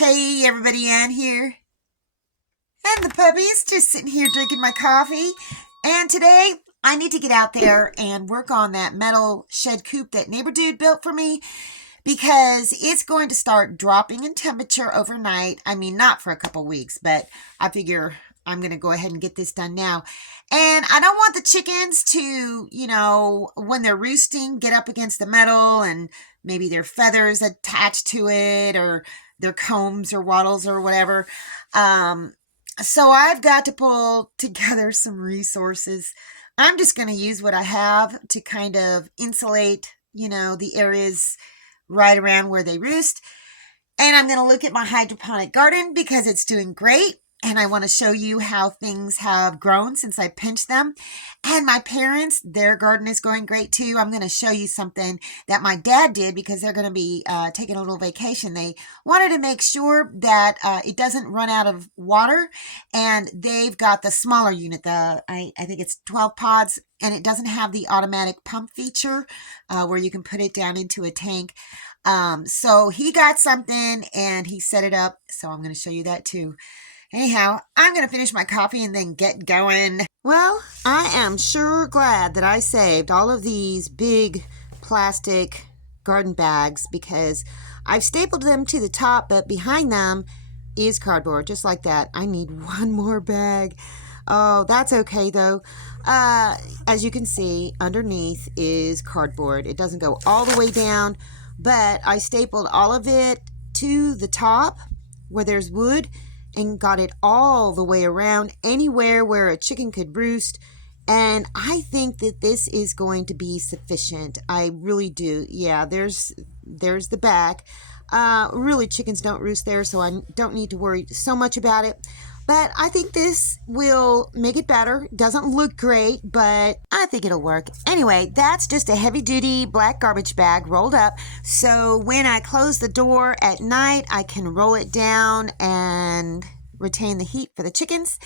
Hey everybody, Ann here. And the puppy's just sitting here drinking my coffee. And today I need to get out there and work on that metal shed coop that neighbor dude built for me because it's going to start dropping in temperature overnight. I mean, not for a couple weeks, but I figure I'm going to go ahead and get this done now. And I don't want the chickens to, when they're roosting, get up against the metal and maybe their feathers attached to it or their combs or wattles or whatever. So I've got to pull together some resources. I'm just going to use what I have to kind of insulate, the areas right around where they roost. And I'm going to look at my hydroponic garden because it's doing great. And I want to show you how things have grown since I pinched them. And my parents, their garden is going great too. I'm going to show you something that my dad did because they're going to be taking a little vacation. They wanted to make sure that it doesn't run out of water. And they've got the smaller unit, I think it's 12 pods. And it doesn't have the automatic pump feature where you can put it down into a tank. So he got something and he set it up. So I'm going to show you that too. Anyhow, I'm going to finish my coffee and then get going. Well, I am sure glad that I saved all of these big plastic garden bags because I've stapled them to the top, but behind them is cardboard, just like that. I need one more bag. Oh, that's okay though. As you can see, underneath is cardboard. It doesn't go all the way down, but I stapled all of it to the top where there's wood and got it all the way around anywhere where a chicken could roost. And I think that this is going to be sufficient. I really do. Yeah, there's the back. Really, chickens don't roost there, so I don't need to worry so much about it. But I think this will make it better. Doesn't look great, but I think it'll work. Anyway, that's just a heavy-duty black garbage bag rolled up. So when I close the door at night, I can roll it down and retain the heat for the chickens.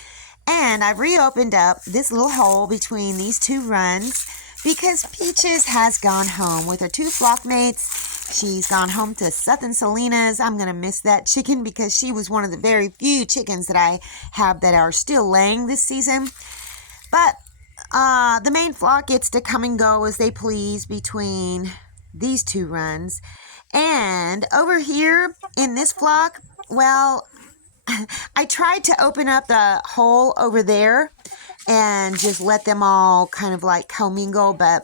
And I've reopened up this little hole between these two runs because Peaches has gone home with her two flock mates. She's gone home to Seth and Selena's. I'm going to miss that chicken because she was one of the very few chickens that I have that are still laying this season. But the main flock gets to come and go as they please between these two runs. And over here in this flock, well, I tried to open up the hole over there and just let them all kind of like commingle, but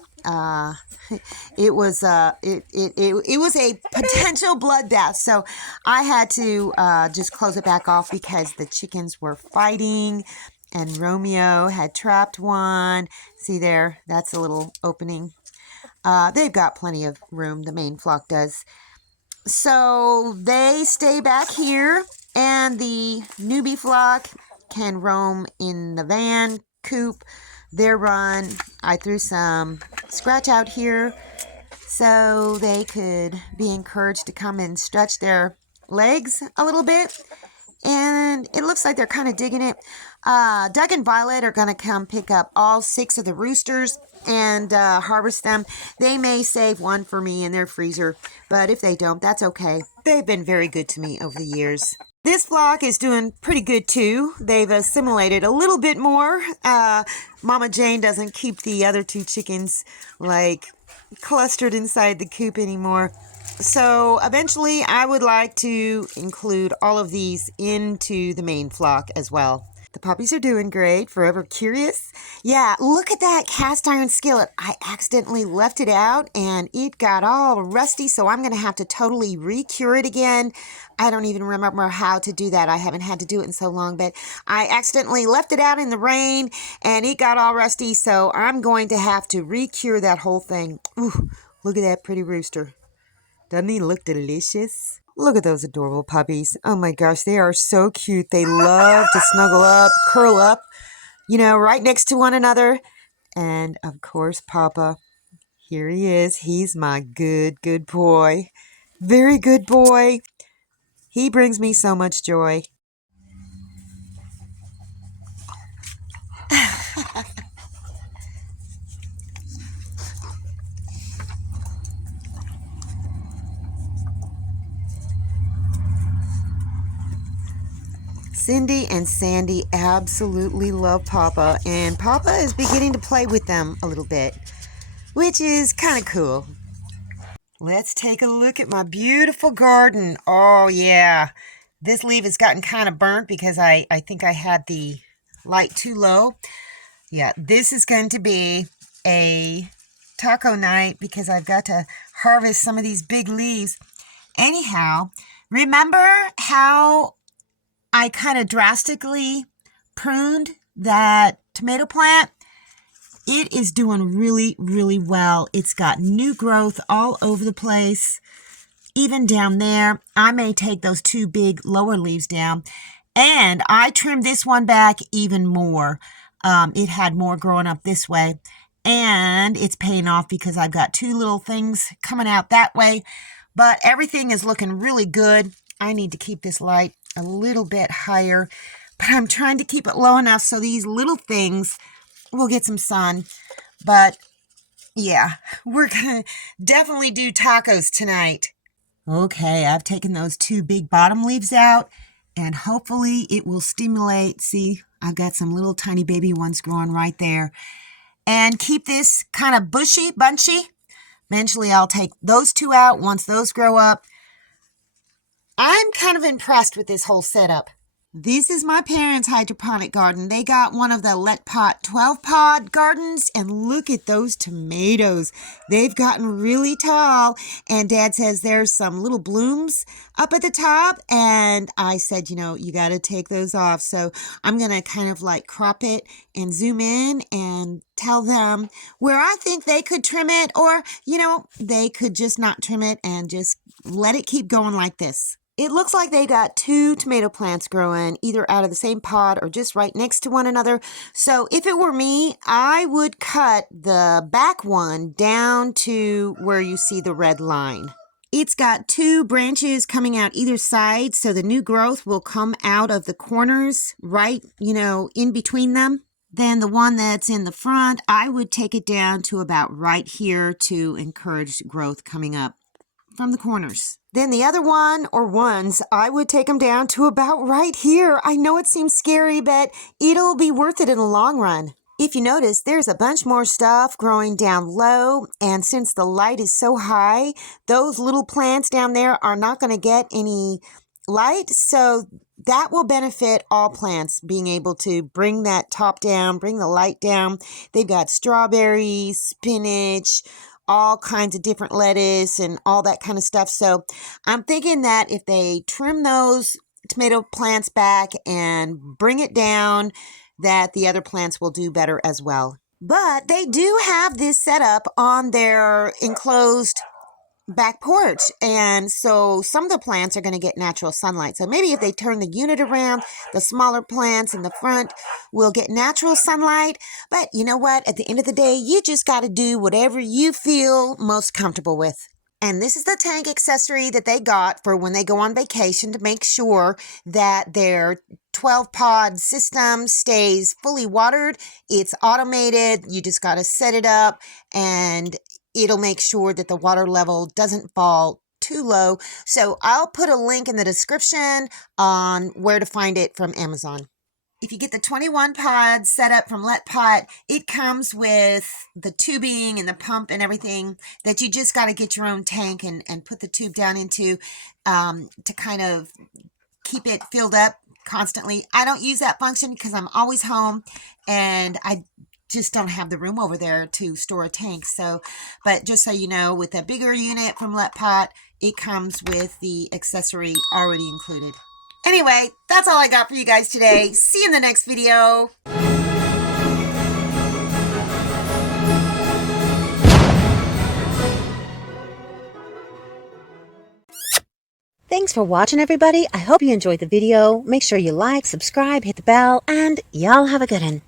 it was a potential bloodbath. So I had to just close it back off because the chickens were fighting and Romeo had trapped one. See there, that's a little opening. They've got plenty of room, the main flock does. So they stay back here and the newbie flock can roam in the van coop. Their run, I threw some scratch out here so they could be encouraged to come and stretch their legs a little bit. And it looks like they're kind of digging it. Doug and Violet are going to come pick up all 6 of the roosters and harvest them. They may save one for me in their freezer, but if they don't, that's okay. They've been very good to me over the years. This flock is doing pretty good too. They've assimilated a little bit more. Mama Jane doesn't keep the other 2 chickens like clustered inside the coop anymore. So eventually I would like to include all of these into the main flock as well. The puppies are doing great. Forever curious. Yeah, look at that cast iron skillet. I accidentally left it out and it got all rusty, so I'm going to have to totally re-cure it again. I don't even remember how to do that. I haven't had to do it in so long, but I accidentally left it out in the rain and it got all rusty, so I'm going to have to re-cure that whole thing. Ooh, look at that pretty rooster. Doesn't he look delicious? Look at those adorable puppies. Oh my gosh, they are so cute. They love to snuggle up, curl up, right next to one another. And of course, Papa, here he is. He's my good boy. Very good boy. He brings me so much joy. Cindy and Sandy absolutely love Papa, and Papa is beginning to play with them a little bit, which is kind of cool. Let's take a look at my beautiful garden. Oh, yeah. This leaf has gotten kind of burnt because I think I had the light too low. Yeah, this is going to be a taco night because I've got to harvest some of these big leaves. Anyhow, remember how I kind of drastically pruned that tomato plant? It is doing really, really well. It's got new growth all over the place, even down there. I may take those two big lower leaves down, and I trimmed this one back even more. It had more growing up this way, and it's paying off because I've got two little things coming out that way, but everything is looking really good. I need to keep this light a little bit higher, but I'm trying to keep it low enough so these little things will get some sun. But yeah, we're gonna definitely do tacos tonight. Okay, I've taken those two big bottom leaves out, and hopefully it will stimulate. See, I've got some little tiny baby ones growing right there. And keep this kind of bushy, bunchy. Eventually I'll take those two out once those grow up. I'm kind of impressed with this whole setup. This is my parents' hydroponic garden. They got one of the Let Pot 12-pod gardens, and look at those tomatoes. They've gotten really tall, and Dad says there's some little blooms up at the top, and I said, you got to take those off. So I'm going to kind of like crop it and zoom in and tell them where I think they could trim it, or, they could just not trim it and just let it keep going like this. It looks like they got two tomato plants growing either out of the same pod or just right next to one another. So if it were me, I would cut the back one down to where you see the red line. It's got two branches coming out either side, so the new growth will come out of the corners right, in between them. Then the one that's in the front, I would take it down to about right here to encourage growth coming up from the corners. Then the other one or ones, I would take them down to about right here. I know it seems scary, but it'll be worth it in the long run. If you notice, there's a bunch more stuff growing down low, and since the light is so high, those little plants down there are not going to get any light, so that will benefit all plants, being able to bring that top down, bring the light down. They've got strawberries, spinach, all kinds of different lettuce and all that kind of stuff. So I'm thinking that if they trim those tomato plants back and bring it down, that the other plants will do better as well. But they do have this set up on their enclosed back porch, and so some of the plants are going to get natural sunlight. So maybe if they turn the unit around, the smaller plants in the front will get natural sunlight. But you know what? At the end of the day, you just got to do whatever you feel most comfortable with. And this is the tank accessory that they got for when they go on vacation to make sure that their 12-pod system stays fully watered. It's automated. You just got to set it up, and it'll make sure that the water level doesn't fall too low. So I'll put a link in the description on where to find it from Amazon. If you get the 21 pod set up from Let Pot, it comes with the tubing and the pump and everything that you just got to get your own tank and put the tube down into to kind of keep it filled up constantly. I don't use that function because I'm always home and I just don't have the room over there to store a tank. So, but just so you know, with a bigger unit from Let Pot, it comes with the accessory already included. Anyway, that's all I got for you guys today. See you in the next video. Thanks for watching, everybody. I hope you enjoyed the video. Make sure you like, subscribe, hit the bell, and y'all have a good one.